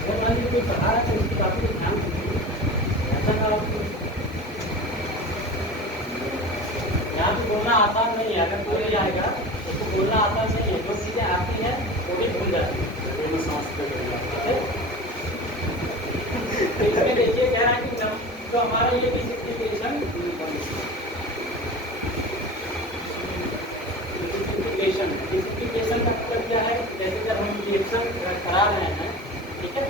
अगर मान लीजिए कोई पढ़ा है तो उसकी बातों को ध्यान दीजिए, ऐसा ना हो कि यहाँ पे बोलना आसान नहीं है। अगर कोई आएगा उसको बोलना आसान नहीं है, जो चीज़ें आती हैं वो भी भूल जाती है। तो इसमें देखिए कह रहा है कि तो हमारा ये डिसिप्लिकेशन डिसिप्लिकेशन का मतलब क्या है? जैसे जब हम रिएक्शन करा रहे हैं, ठीक है,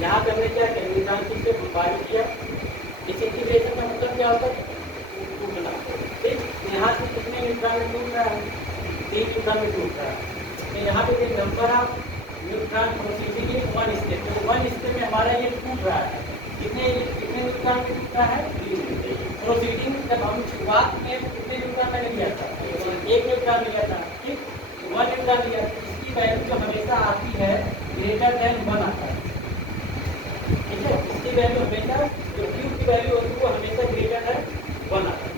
यहाँ पे हमने क्या किया, न्यूट्रॉन से बमबारी किया। डिसिप्लिकेशन का मतलब क्या होता है? टूटना। ठीक, यहाँ से कितने न्यूट्रॉन में टूट रहा है? 3 न्यूट्रॉन में टूट रहा है। तो यहाँ पे एक number of neutron proceeding in 1 step, तो 1 स्टेप में हमारा ये टूट रहा है। कितने न्यूट्रॉन में टूट रहा है? 3। प्रोसीडिंग जब हम शुरुआत में कितने न्यूट्रॉन मैंने लिया था? 1 न्यूट्रॉन लिया था। ठीक, 1 न्यूट्रॉन लिया, इसकी वैल्यू जो हमेशा आती है ग्रेटर देन 1 आता है। ठीक है, इसकी वैल्यू हमेशा, जो क्यू की वैल्यू होती है वो हमेशा ग्रेटर है 1 आता है।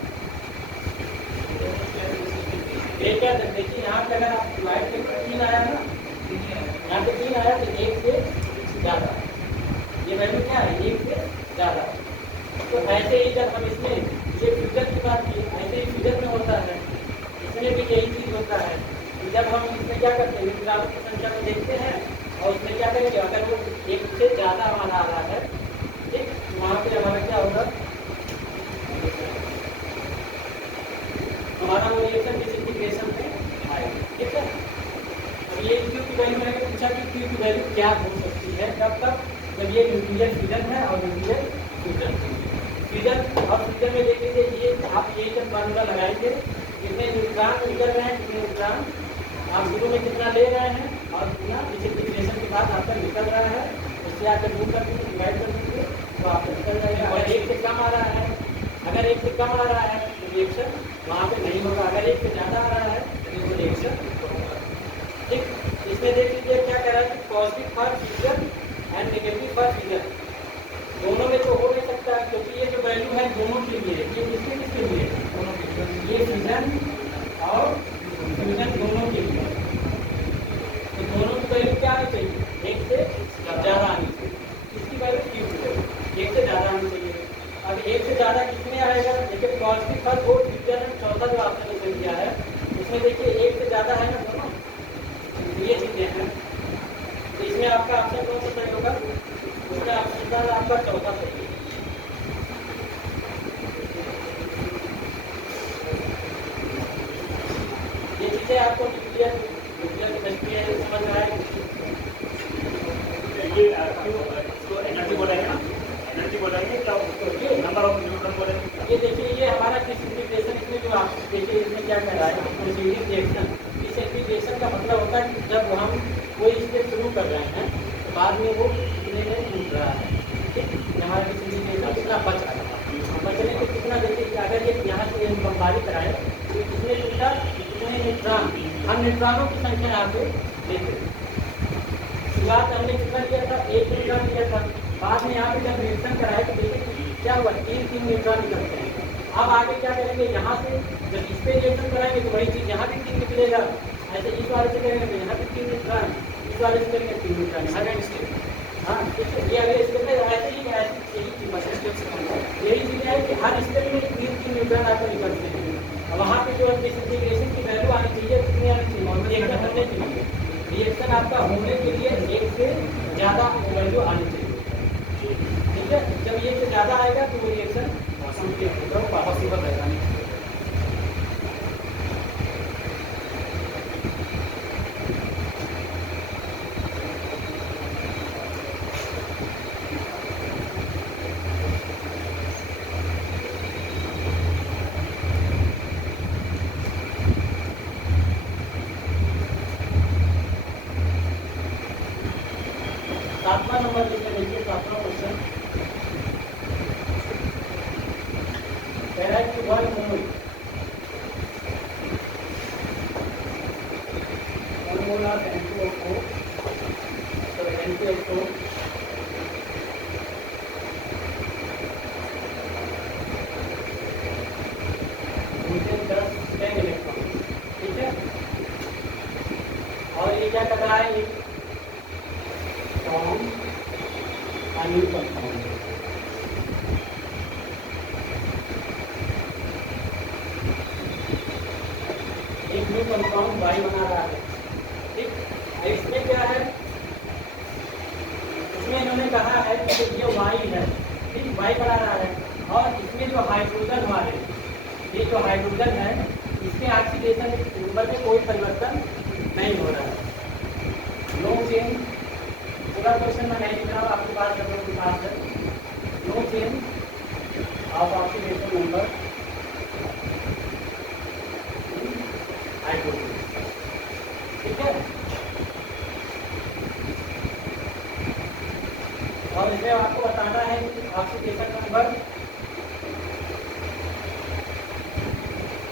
ग्रेटर देन, देखिए यहाँ पे अगर आप डिवाइड करके 3 आया ना, यहाँ पे 3 आया तो 1 से ज़्यादा, ये वैल्यू क्या है? 1 से ज़्यादा। तो ऐसे ही जब हम इसमें ये फ्यूजन की बात की, ऐसे ही फ्यूजन में होता है, इसमें भी यही चीज़ होता है। जब हम इसमें क्या करते हैं, न्यूट्रॉनों की संख्या को देखते हैं और उसमें क्या करेंगे, अगर वो 1 से ज़्यादा हमारा आ रहा है, ठीक, वहाँ पे हमारा क्या होगा, हमारा वो रिएक्शन डिसिंटीग्रेशन में आएगा। ठीक है, अब ये क्यू की वैल्यू मैंने पूछा कि क्यू की वैल्यू क्या हो सकती है, कब तक? जब ये न्यूक्लियर फ्यूजन है और न्यूक्लियर फ्यूजन और फ्यूजन में देख लीजिए, ये आप यही जब फार्मूला लगाएंगे, कितने न्यूट्रॉन निकल रहे हैं, कितने न्यूट्रॉन आप शुरू में कितना ले रहे हैं और कितना डिसिंटीग्रेशन के बाद आपका निकल रहा है, उससे आकर दूर कर दीजिए, डिवाइड कर दीजिए, तो आपका निकल जाएगा। अगर 1 से कम आ रहा है, अगर 1 से कम आ रहा है तो रिएक्शन वहाँ पे नहीं होगा, अगर 1 से ज़्यादा आ रहा है तो रिएक्शन होगा। ठीक, इसमें देख लीजिए क्या कह रहा है कि positive for fusion and negative for fusion, दोनों में तो हो नहीं सकता, क्योंकि ये जो वैल्यू है दोनों के लिए, ये किसके लिए? दोनों के लिए, ये फ्यूजन और फ्यूजन दोनों के लिए। तो दोनों की वैल्यू क्या आनी चाहिए? 1 से ज़्यादा आनी चाहिए। इसकी वैल्यू क्यू की वैल्यू 1 से ज़्यादा आनी चाहिए। अब 1 से ज़्यादा कितने आएगा? देखिए positive for both fusion and चौथा जो आपने जो दिया है उसमें देखिए 1 से ज़्यादा है ना दोनों, ये चीज़ें हैं। तो इसमें आपका ऑप्शन कौन सा सही होगा? उसमें ऑप्शन आपका चौथा सही है। ये चीज़ें आपको न्यूक्लियर केमिस्ट्री है, समझ में आए? ये आपको एनर्जी बोलेंगे ना, एनर्जी बोलेंगे क्या, नंबर ऑफ न्यूट्रॉन बोलेंगे। ये देखिए ये हमारा डिसिंटीग्रेशन, इसमें जो आप देखिए इसमें क्या कह रहा है, प्रोसीडिंग रिएक्शन। डिसिंटीग्रेशन का मतलब होता है कि जब हम कोई स्टेप शुरू कर रहे हैं तो बाद में वो कितने में टूट रहा है। ठीक, हमारा डिसिंटीग्रेशन कितना बच रहा है, बचने को कितना, देखिए अगर ये यहाँ से बमबारी कराए तो कितने टूटा, कितने न्यूट्रॉन, हम न्यूट्रॉनों की संख्या यहाँ पे देखते हैं। शुरुआत हमने कितना लिया था? 1 न्यूट्रॉन लिया था, बाद में यहाँ पे जब रिएक्शन कराए तो देखिए क्या हुआ, 3 न्यूट्रॉन निकलते हैं। अब आगे क्या करेंगे, यहाँ से जब इस पे रिएक्शन कराएंगे तो वही चीज़ यहाँ भी 3 निकलेगा, ऐसे इस वाले से करेंगे तो यहाँ भी 3 न्यूट्रॉन, इस वाले से करेंगे 3 न्यूट्रॉन, हाँ ठीक है। ये अगले स्टेप में ऐसे ही यही चीज़ें है कि हर स्टेप में 3 न्यूट्रॉन आपको निकलते हैं। वहाँ पे जो डिसिंटीग्रेशन की वैल्यू आनी चाहिए कितनी आनी चाहिए? रिएक्शन करने के लिए, रिएक्शन आपका होने के लिए 1 से ज़्यादा वैल्यू आनी चाहिए। ठीक है, जब 1 से ज़्यादा आएगा तो वो रिएक्शन पॉसिबल रहेगा नहीं। सातवां नंबर जिसमें देखिए, सातवां क्वेश्चन कह रहा है कि 1 मोल ऑफ N2O4, तो N2O4 10 इलेक्ट्रॉन। ठीक है, और ये क्या कर रहा है, फ्रॉम अम्यू कंपाउंड। एक न्यू कंपाउंड वाई बना रहा है, ठीक। इसमें क्या है, इसमें इन्होंने कहा है कि ये वाई है, ठीक, वाई बना रहा है, और इसमें जो हाइड्रोजन वाले, ये जो हाइड्रोजन है इसके ऑक्सीडेशन नंबर में कोई परिवर्तन नहीं हो रहा है। नो चेंज, पूरा क्वेश्चन मैं नहीं लिख रहा हूँ, आपके पास जब आपके पास है। No change of oxidation number hydrogen, ठीक है। और इसमें आपको बताना है कि ऑक्सीडेशन नंबर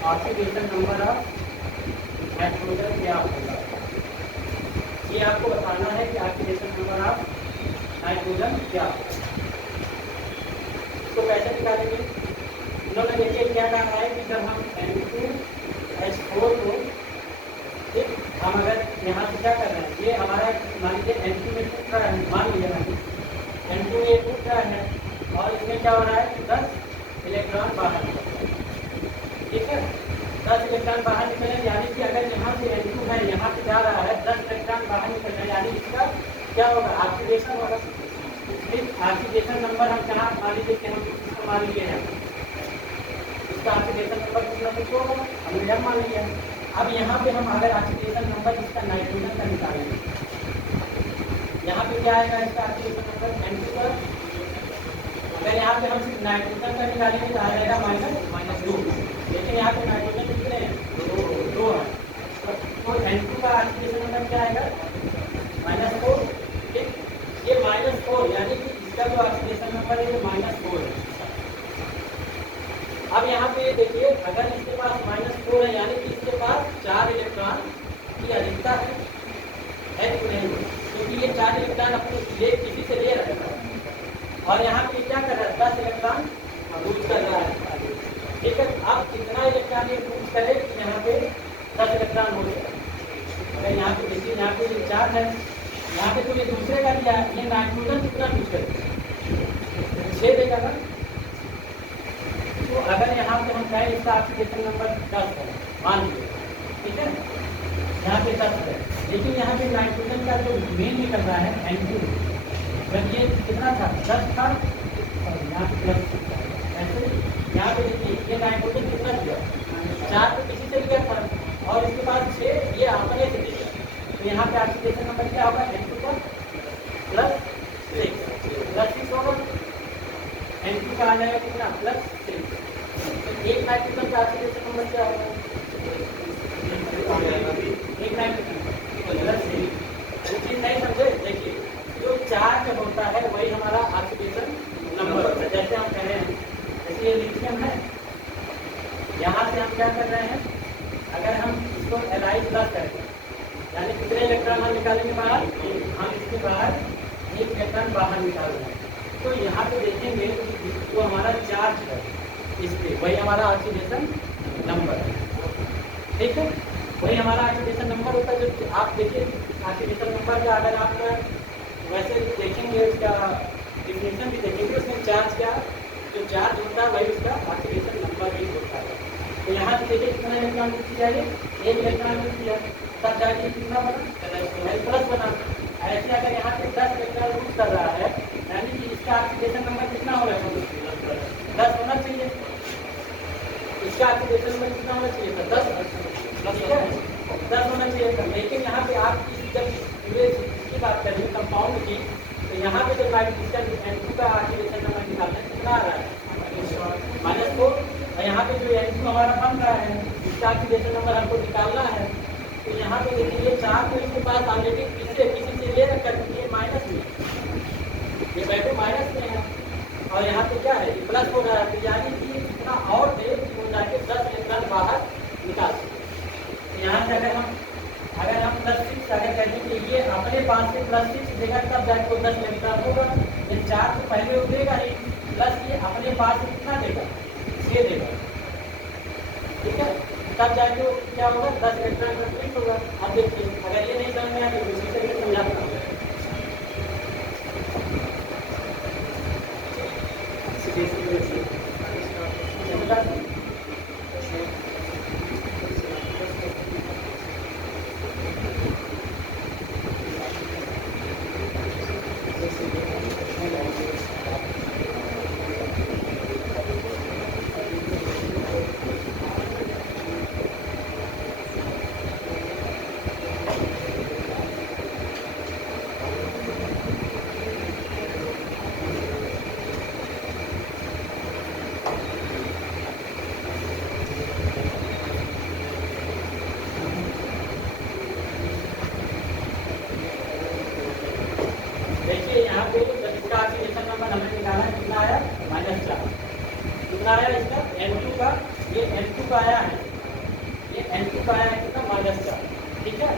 ऑफ नाइट्रोजन क्या होगा, ये आपको बताना है कि ऑक्सीडेशन नंबर ऑफ नाइट्रोजन क्या होगा। इसको कैसे निकालेंगे, इन्होंने देखिए क्या कहा है कि जब हम N2H4 को, ठीक, हम अगर यहाँ से क्या कर रहे हैं, ये हमारा मान लीजिए N2 में टूट रहा है, मान लिया N2 ये टूट रहा है, और इसमें क्या हो रहा है कि 10 इलेक्ट्रॉन बाहर निकल रहा है, ठीक है। 10 इलेक्ट्रॉन बाहर निकल रहे, यानी कि अगर यहाँ से N2 है यहाँ से जा रहा है, 10 इलेक्ट्रॉन बाहर निकल रहे, यानी इसका क्या होगा, ऑक्सीडेशन होगा, ठीक। ऑक्सीडेशन नंबर हम कहाँ मान लीजिए कि हम इसको मान लिए हैं, इसका ऑक्सीडेशन नंबर कितना कुछ होगा, हमने जब मान लिया। अब यहाँ पे हम अगर ऑक्सीडेशन नंबर इसका नाइट्रोजन का निकालेंगे, यहाँ पे क्या आएगा इसका ऑक्सीडेशन नंबर N2 का, अगर यहाँ पे हम सिर्फ नाइट्रोजन का निकालेंगे तो आ जाएगा -2, लेकिन यहाँ पे नाइट्रोजन कितने हैं, 2 है, तो N2 का ऑक्सीडेशन नंबर क्या आएगा -4, ठीक। ये -4 यानी कि इसका जो ऑक्सीडेशन नंबर है ये -4 है। अब यहाँ पे देखिए अगर इसके पास -4 है यानी कि इसके पास 4 इलेक्ट्रॉन की अधिकता है कि नहीं, क्योंकि ये 4 इलेक्ट्रॉन अपने ये किसी से ले रहा है, और यहाँ पे क्या कर रहा है 10 इलेक्ट्रॉन लूज कर रहा है, ठीक है। अब कितना इलेक्ट्रॉन ये लूज करे कि यहाँ पे 10 इलेक्ट्रॉन हो गए, अगर यहाँ पे देखिए यहाँ पे 4 है, यहाँ पे तो ये दूसरे का दिया, ये नाइट्रोजन कितना लूज करे 6 देगा ना, तो अगर यहाँ पे हम कहें इसका ऑक्सीडेशन नंबर 10 है मान लीजिए, ठीक है, यहाँ पे 10 है, लेकिन यहाँ पे नाइट्रोजन का जो मेन निकल रहा है N2, जब ये कितना था 10 था, और यहाँ पे प्लस ऐसे यहाँ पे देखिए ये नाइट्रोजन कितना दिया 4 तो किसी से लिया था, और इसके बाद 6 ये अपने से दिया, तो यहाँ पे ऑक्सीडेशन नंबर क्या होगा N2 का +6 होगा, N2 का आ जाएगा कितना +6, एक नाइट्रोजन का ऑक्सीडेशन नंबर क्या होगा, एक नाइट्रोजन +6। चीज नहीं समझे, देखिए जो चार्ज होता है वही हमारा ऑक्सीडेशन नंबर होता है। जैसे हम कह रहे हैं, जैसे ये लिथियम है, यहाँ से हम क्या कर रहे हैं, अगर हम इसको Li+ करें, यानी कितने इलेक्ट्रॉन हम निकालेंगे बाहर, हम इसके बाहर 1 इलेक्ट्रॉन बाहर निकाल रहे हैं, तो यहाँ पे देखेंगे जो हमारा चार्ज है इस पे वही हमारा ऑक्सीडेशन नंबर है, ठीक है, वही हमारा ऑक्सीडेशन नंबर होता है। जो आप देखिए ऑक्सीडेशन नंबर का अगर आप वैसे देखेंगे उसका डिफिनेशन भी देखेंगे, उसमें चार्ज क्या, जो चार्ज होता है वही उसका ऑक्सीडेशन नंबर भी होता है। तो यहाँ से देखिए कितना इलेक्ट्रॉन यूज किया है, 1 इलेक्ट्रॉन यूज किया, तब जाके कितना बना प्लस बना। ऐसे अगर यहाँ पे 10 इलेक्ट्रॉन यूज कर रहा है यानी कि इसका ऑक्सीडेशन नंबर कितना होगा 10 होना चाहिए, इसका ऑक्सीडेशन नंबर कितना होना चाहिए था 10, ठीक है 10 होना चाहिए था। लेकिन यहाँ पे आप जब पूरे की बात करें कंपाउंड की, तो यहाँ पे जब नाइट्रोजन N2 का ऑक्सीडेशन नंबर निकालना है कितना आ रहा है -4, और यहाँ पे जो N2 हमारा बन रहा है इसका ऑक्सीडेशन नंबर हमको निकालना है, तो यहाँ पे देखिए ये 4 तो इसके पास ऑलरेडी किसी से ले रखा है, ये माइनस में, ये बैठे माइनस में है, और यहाँ पे क्या है ये प्लस हो रहा है, तो यानी कि इतना और दे कि वो जाके 10 इलेक्ट्रॉन बाहर निकाल सकते। तो यहाँ से अगर हम +6 अगर कहें कि ये अपने पास से +6 देगा तब जाके वो 10 इलेक्ट्रॉन होगा, ये 4 तो पहले उठेगा ही, प्लस ये अपने पास से कितना देगा 6 देगा, ठीक है, तब जाके क्या होगा 10 इलेक्ट्रॉन कंप्लीट होगा। अब देखिए अगर ये नहीं समझ में आया तो दूसरी तरीके से समझाता हूँ। यहाँ पे जब इसका ऑक्सीडेशन नंबर हमें निकालना है, कितना आया -4। कितना आया इसका N2 का, ये N2 का आया है, ये N2 का आया है कितना -4। ठीक है,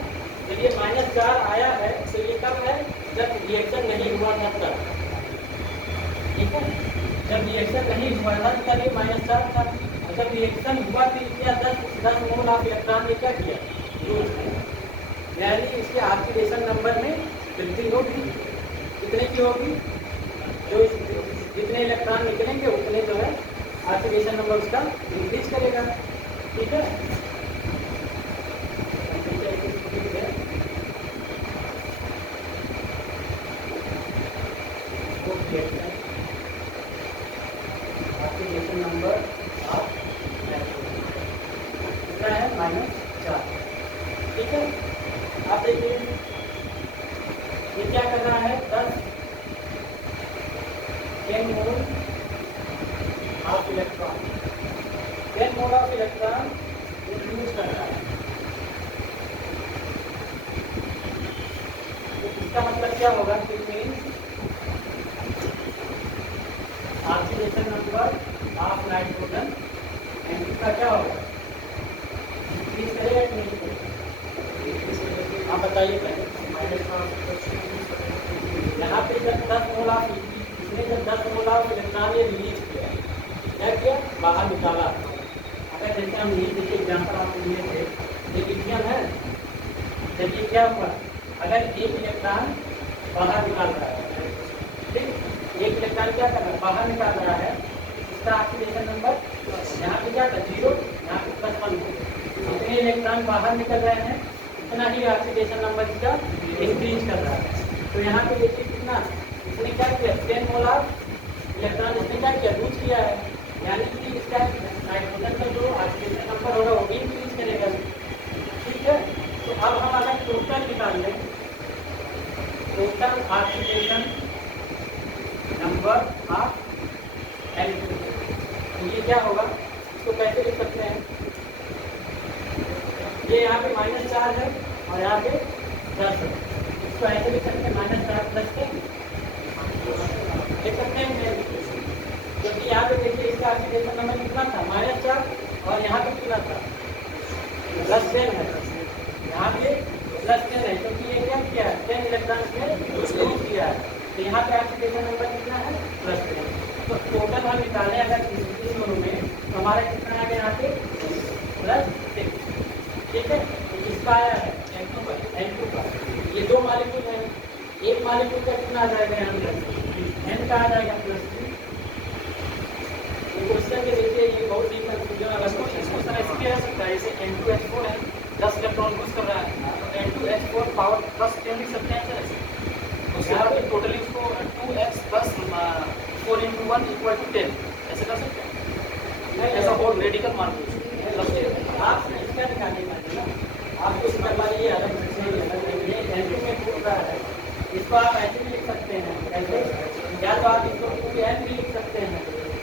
जब ये -4 आया है तो ये कब है, जब रिएक्शन नहीं हुआ था तब। ठीक है, जब रिएक्शन नहीं हुआ था तब ये -4 था, और जब रिएक्शन हुआ तो क्या 10 मोल ऑफ इलेक्ट्रॉन ने क्या किया, यूज किया, यानी इसके ऑक्सीडेशन नंबर में वृद्धि होगी। कितने की होगी, जो जितने इलेक्ट्रॉन निकलेंगे उतने जो है ऑक्सीडेशन नंबर उसका इंक्रीज करेगा। ठीक है, ऑक्सीडेशन नंबर कितना है -4। ठीक है, आप देखिए ये क्या कर रहा है, 10 mole of electron, 10 mole of electron use कर रहा है। तो इसका मतलब क्या होगा, oxidation number of nitrogen N2 का क्या होगा, इंक्रीज करेगा कि नहीं करेगा, आप बताइए पहले। यहाँ पे जब 10 मोल ऑफ इसने जब 10 मोल ऑफ इलेक्ट्रॉन ये रिलीज किया, क्या किया, बाहर निकाला। अगर जैसे हम ये देखिए एग्जाम्पल आपको दिए थे, ये लिथियम है, देखिए क्या हुआ, अगर एक इलेक्ट्रॉन बाहर निकाल रहा है, ठीक, एक इलेक्ट्रॉन क्या कर रहा है, बाहर निकाल रहा है, इसका ऑक्सीडेशन नंबर यहाँ पे क्या था 0, यहाँ पे +1 हो। जितने इलेक्ट्रॉन बाहर निकल रहे हैं उतना ही ऑक्सीडेशन नंबर इसका इंक्रीज कर रहा है। तो यहाँ पे देखिए कितना, इसने क्या किया, 10 मोल ऑफ इलेक्ट्रॉन इसने क्या किया, लूज किया है, यानी कि इसका नाइट्रोजन का जो ऑक्सीडेशन नंबर होगा वो भी इंक्रीज करेगा। ठीक है, तो अब हम अगर टोटल निकाल लें, total oxidation number of N2, तो ये क्या होगा, इसको कैसे लिख सकते हैं, ये यहाँ पे -4 है और यहाँ पे 10 है, इसको ऐसे लिख सकते हैं -4 + 10 लिख सकते हैं, क्योंकि यहाँ पे देखिए इसका ऑक्सीडेशन नंबर कितना था -4 और यहाँ पे कितना था +10 है, यहाँ पे +10 है, क्योंकि ये क्या किया है 10 इलेक्ट्रॉन में यूज किया है, तो यहाँ पे ऑक्सीडेशन नंबर कितना है +10। तो टोटल हम निकालें अगर इस दोनों में, तो हमारा कितना आ गया यहाँ पे +6। ठीक है, इसका आया है N2 का, ये 2 मालिक्यूल है, एक मालिक्यूल का कितना आ जाएगा यहाँ पे N का आ जाएगा +3। क्वेश्चन के देखिए ये बहुत ही कंफ्यूजन वाला क्वेश्चन, इसको तरह से किया जा सकता है, जैसे N2H4 है, 10 इलेक्ट्रॉन यूज कर रहा है, तो N2H4 पावर +10 लिख सकते हैं तरह से, उसके बाद टोटली इसको 2x + 4 × 1 = 10 ऐसे कर सकते हैं, ऐसा और रेडिकल मान आप इसका निकालने का ना, आपको इसका वाले ये अलग से N2 में पूछ रहा है, इसको आप ऐसे भी लिख सकते हैं, ऐसे या तो आप इसको N भी लिख सकते हैं,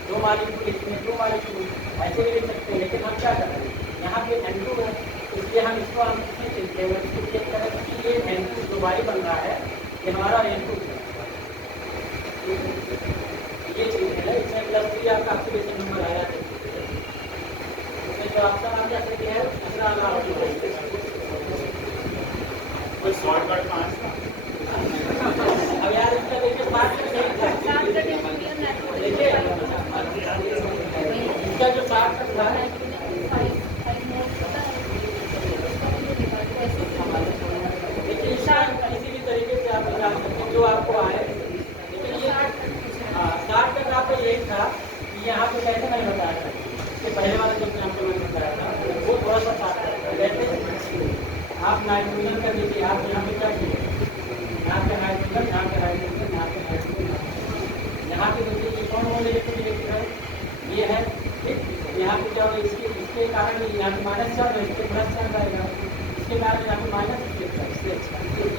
2 मालिक्यूल इसमें 2 मालिक्यूल ऐसे भी लिख सकते हैं, लेकिन हम क्या कर रहे हैं, यहाँ पे N2 है, इसलिए हम इसको हम इसको चेक करें कि ये N2 जो वाली बन रहा है ये हमारा N2 है, ये चीज़ है, इसमें +3 आपका ऑक्सीडेशन नंबर आया है, तो आपका नाम क्या सही है, दूसरा नाम कोई शॉर्टकट कहाँ है, अब यार इसका देखिए पार्ट देखिए इसका जो पार्ट था देखिए किसी भी तरीके से आप बता सकते जो आपको आए, लेकिन ये शार्ट कट आपको यही था कि यहाँ पे कैसे नहीं बताया था, इसके पहले वाला जो आपको मैंने बताया था वो थोड़ा सा शार्ट कट जैसे आप नाइट्रोजन का देखिए, आप यहाँ पे क्या कीजिए, यहाँ पे नाइट्रोजन, यहाँ पे हाइड्रोजन, यहाँ पे नाइट्रोजन, यहाँ पे देखिए ये कौन होने है, ये है ठीक, यहाँ पे क्या होगा इसके कारण यहाँ पे -4 है, इसके +4 आएगा, इसके कारण यहाँ पे माइनस इसलिए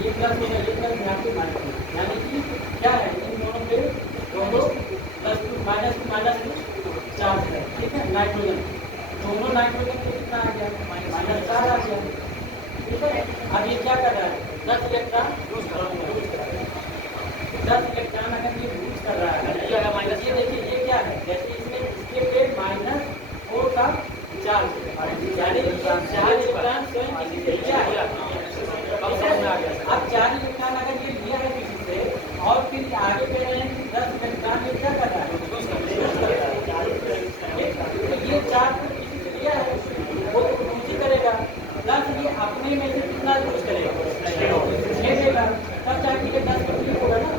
ये प्लस होगा, ये प्लस यहाँ पे माइनस, यानी कि क्या है इन दोनों पे दोनों -2 चार्ज है, ठीक है, नाइट्रोजन दोनों नाइट्रोजन पे कितना आ गया -4 आ गया, ठीक है। अब ये क्या कर रहा है 10 इलेक्ट्रॉन यूज कर रहा है, 10 इलेक्ट्रॉन कर रहा है, ये है माइनस, ये देखिए ये क्या है, जैसे इसमें इसके पे -4 का चार्ज, यानी ये 4 इलेक्ट्रॉन स्वयं किसी से लिया है। अब 4 इलेक्ट्रॉन अगर ये लिया है किसी से और फिर आगे कह रहे हैं कि 10 इलेक्ट्रॉन ये क्या कर रहा है, तो ये 4 तो किसी से लिया है, वो तो यूज करेगा, प्लस ये अपने में से कितना यूज करेगा, 6 देगा, तब जाके ये 10 कंप्लीट होगा ना।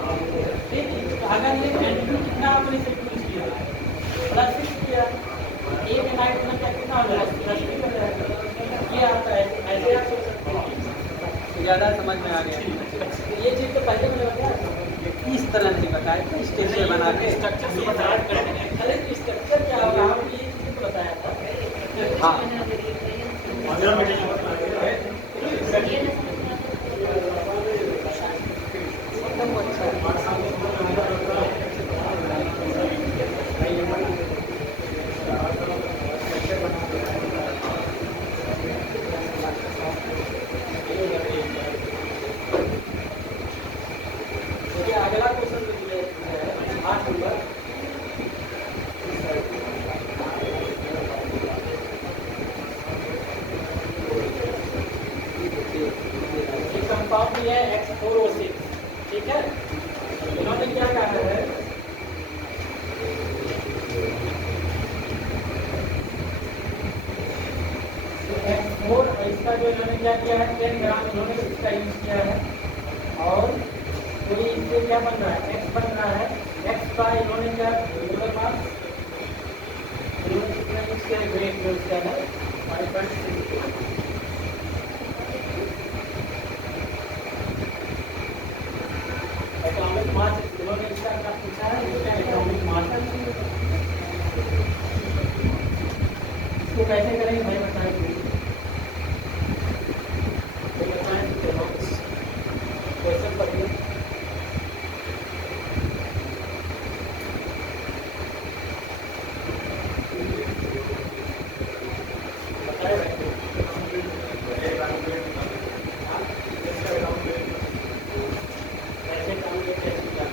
ठीक है, तो अगर ये एंटीट्यूड कितना अपने से यूज किया, +6 किया, एक नाइट में क्या कितना हो जाएगा, +3 हो जाएगा। ये आता है, ऐसे आप सोच सकते हैं, ज़्यादा समझ में आ गया। तो ये चीज़ तो पहले मैंने बताया, इस तरह से बताया था, स्टेज बना के। स्ट्रक्चर से बता अरे स्ट्रक्चर क्या होगा, हम ये चीज़ तो बताया था। हाँ, अगला मीटिंग में एकदम अच्छा। देखिए अगला क्वेश्चन है 8 नंबर। ये कंपाउंड भी है X4O6, ठीक है। इन्होंने क्या कहा है, X4 इसका जो इन्होंने क्या किया है, 10 ग्राम इन्होंने इसका यूज किया है, और तो ये इससे क्या बन रहा है, X बन रहा है। X का इन्होंने क्या, इन्होंने पास इन्होंने कितना यूज किया है, वेट यूज किया है 5.6। एटॉमिक मास इन्होंने इसका क्या पूछा है, इसका एटॉमिक मास है। इसको कैसे करेंगे भाई बताएं, क्वेश्चन पढ़िए। बताए बैठे। कैसे काम ये कैसे किया?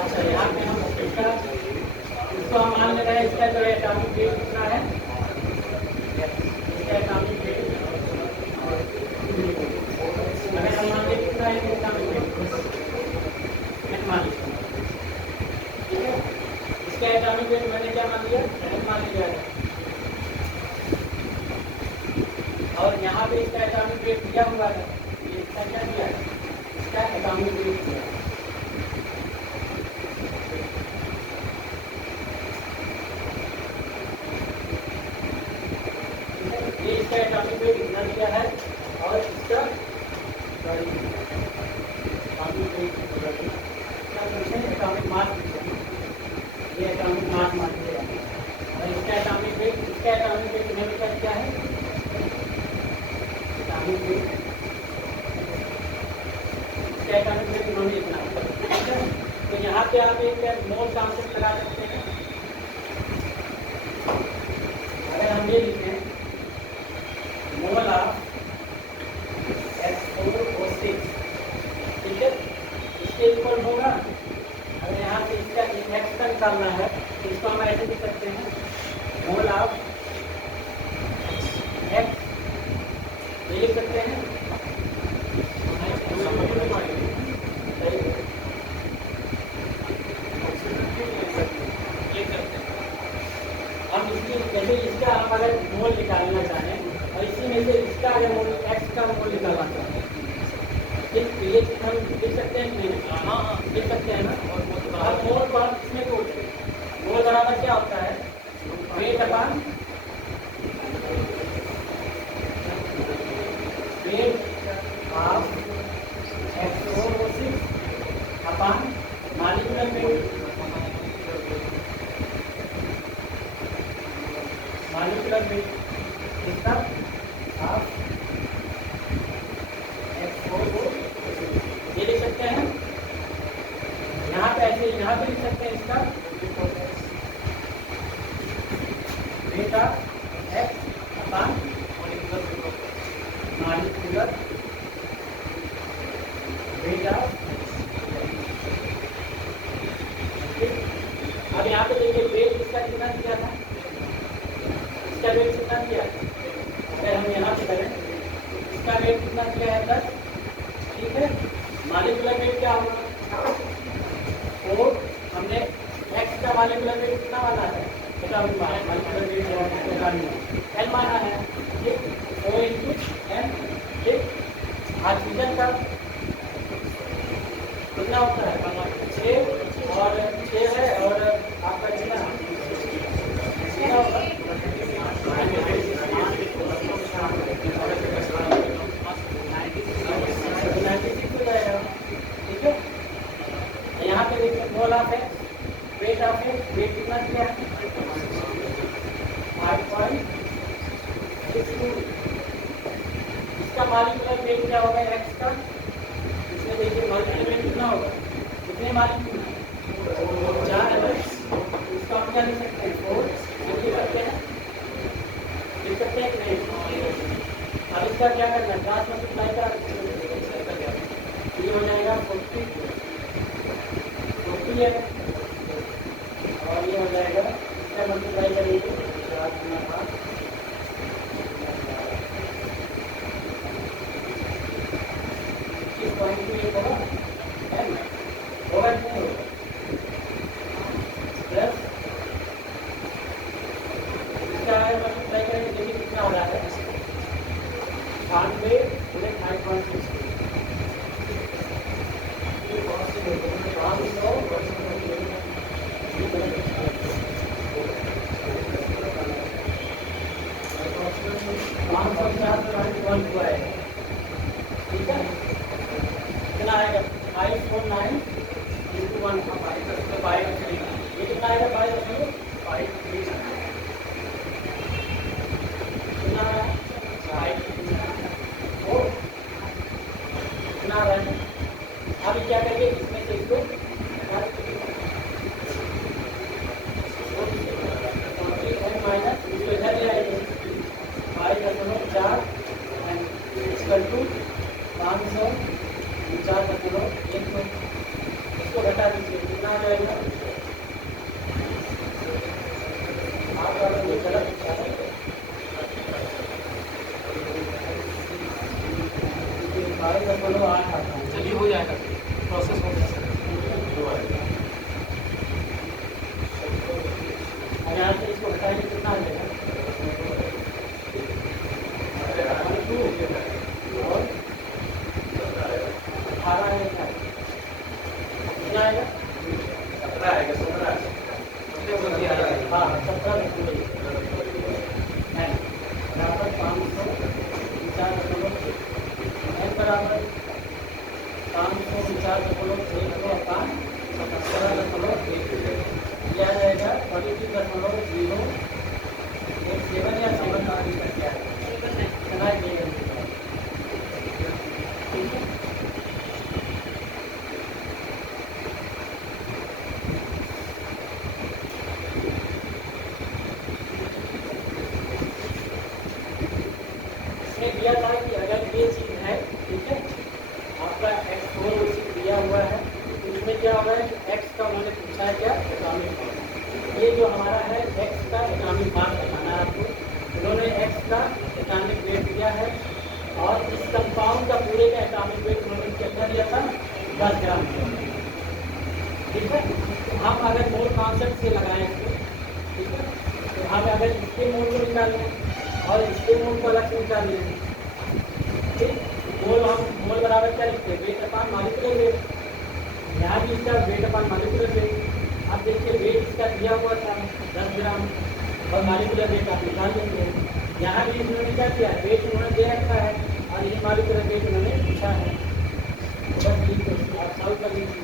अच्छा यहाँ पे हम इसको हम मान ले रहे हैं, इसका जो है एटॉमिक वेट कितना है, इसका एटॉमिक वेट अगर हम मान लें कितना है एटॉमिक वेट, मान लीजिए, ठीक है। इसका एटॉमिक वेट मैंने क्या मान लिया, 7 मान लिया है, और यहाँ पे इसका एटॉमिक वेट दिया हुआ है, ये इसका क्या दिया है, इसका एटॉमिक वेट दिया है। ये इसका एटॉमिक वेट इतना दिया है, और इसका एटॉमिक मास, ये एटॉमिक मास मान लिया, और इसका एटॉमिक वेट, इसका एटॉमिक वेट इन्होंने क्या किया है, एटॉमिक वेट, इसका एटॉमिक वेट इन्होंने इतना, ठीक है। तो यहाँ पे आप एक मोल कॉन्सेप्ट लगा सकते हैं। अगर हम ये लिखें मोल ऑफ X4O6, ठीक है, इसके इक्वल होगा, अगर यहाँ से इसका X का निकालना है तो इसको हम ऐसे लिख सकते हैं, मोल ऑफ X, ये लिख सकते हैं, हम इसकी जैसे इसका हम अगर मोल निकालना चाहें और इसी में से इसका अगर मोल X का मोल निकालना चाहें, ठीक, तो ये हम लिख सकते हैं कि नहीं, हाँ लिख सकते हैं ना। अब मोल को हम इसमें तोड़ते हैं, मोल बराबर क्या होता है, weight upon weight of X4O6 upon molecular weight, molecular weight कितना ऑफ X4O6, ये लिख सकते हैं। यहाँ पे ऐसे यहाँ पे लिख सकते हैं इसका वेट ऑफ X अपान इसका वेट कितना दिया है 10, ठीक है। मॉलिक्यूलर वेट क्या होगा, और हमने x का मॉलिक्यूलर वेट कितना माना है, मॉलिक्यूलर वेट L माना है, ठीक। O इंटू M, ठीक। ऑक्सीजन का कितना होता है 6 और 6 है, और आपका कितना होगा 96 हो जाएगा, ठीक है। यहाँ पे देखिए मोल ऑफ है, वेट ऑफ है, वेट कितना दिया है 5.62। इसका मॉलिक्यूलर वेट क्या होगा x का, इसमें देखिए मॉलिक्यूलर वेट कितना होगा, कितने मॉलिक्यूल 4 है, इसका हम क्या लिख सकते हैं 4, लिख सकते हैं कि नहीं। अब इसका क्या करना है, 4 मल्टीप्लाई करा, ये हो जाएगा 40 है, और ये हो जाएगा इसका मल्टीप्लाई करेंगे 4 गुना 5, 21.28 होगा, है ना, होगा कि नहीं होगा, प्लस इसका मल्टीप्लाई करेंगे, देखिए कितना हो रहा है 98 गुणे 5.62, ठीक है। कितना आएगा 549 इंटू 1, ये कितना आएगा 5.53, कितना आया 5 कितना आ रहा है। अब क्या करिए, इसमें से इसको माइनस इसको इधर ले आएंगे 5.4 इक्वल टू 504.1, इसको घटा दीजिए, कितना आ जाएगा, आप ये गलत 5.8 आता है, चलिए हो जाएगा, प्रोसेस हो गया। यहाँ से इसको घटाइए, कितना आ जाएगा 2 और 18 कितना आएगा, हाँ 17 बराबर 549 n बराबर 549.1 यह रहेगा 42.017 या 7 आगे तक क्या है, ठीक है। इसने दिया था कि अगर ये चीज है, ठीक है, आपका x4 दिया हुआ है, इसमें क्या हो रहा है कि x का उन्होंने पूछा है क्या एटॉमिक मास, ये जो हमारा है x का एटॉमिक मास बताना है आपको, उन्होंने x का एटॉमिक वेट दिया है, और इस कंपाउंड का पूरे का एटॉमिक वेट उन्होंने कितना दिया था 10 ग्राम, ठीक है। तो हम अगर मोल कॉन्सेप्ट से लगाएं इसको, ठीक है, तो हम अगर इसके मोल को निकालें और इसके मोल को अलग से निकाल लें, ठीक। मोल बराबर क्या लिखते हैं, वेट अपान मॉलिक्यूलर वेट, यहाँ भी इसका वेट अपान मॉलिक्यूलर वेट। अब देखिए वेट इसका दिया हुआ था 10 ग्राम, और मॉलिक्यूलर वेट आप निकाल लेंगे। यहाँ भी इन्होंने क्या किया, वेट उन्होंने दे रखा है, और ये मॉलिक्यूलर वेट उन्होंने पूछा है, बस आप सॉल्व कर लीजिए।